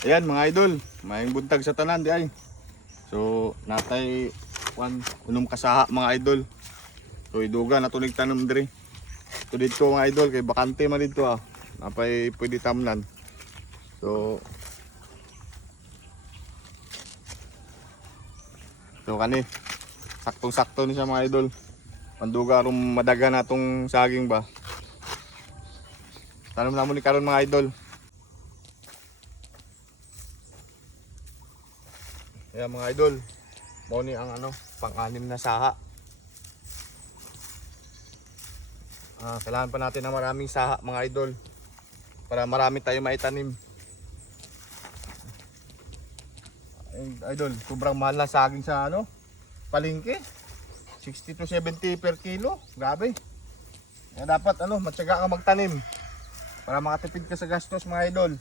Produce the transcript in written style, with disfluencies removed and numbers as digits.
Ayan mga idol, maayong buntag sa tanan di ay. So natay unom kasaha mga idol. So iduga na tunig tanom diri. So dito mga idol kay bakante man dito ah. Napay pwede tamnan. So kani saktong-sakto ni siya mga idol. Panduga rum madaga natong saging ba. Tanom na mo ni karon mga idol. Ayan mga idol, mo ni ang pang-anim na saha. Kailangan pa natin ng maraming saha mga idol para marami tayo maitanim. Idol, sobrang mahal na saging sa palengke. 60 to 70 per kilo. Grabe. Kaya dapat matyaga ka magtanim para makatipid ka sa gastos mga idol.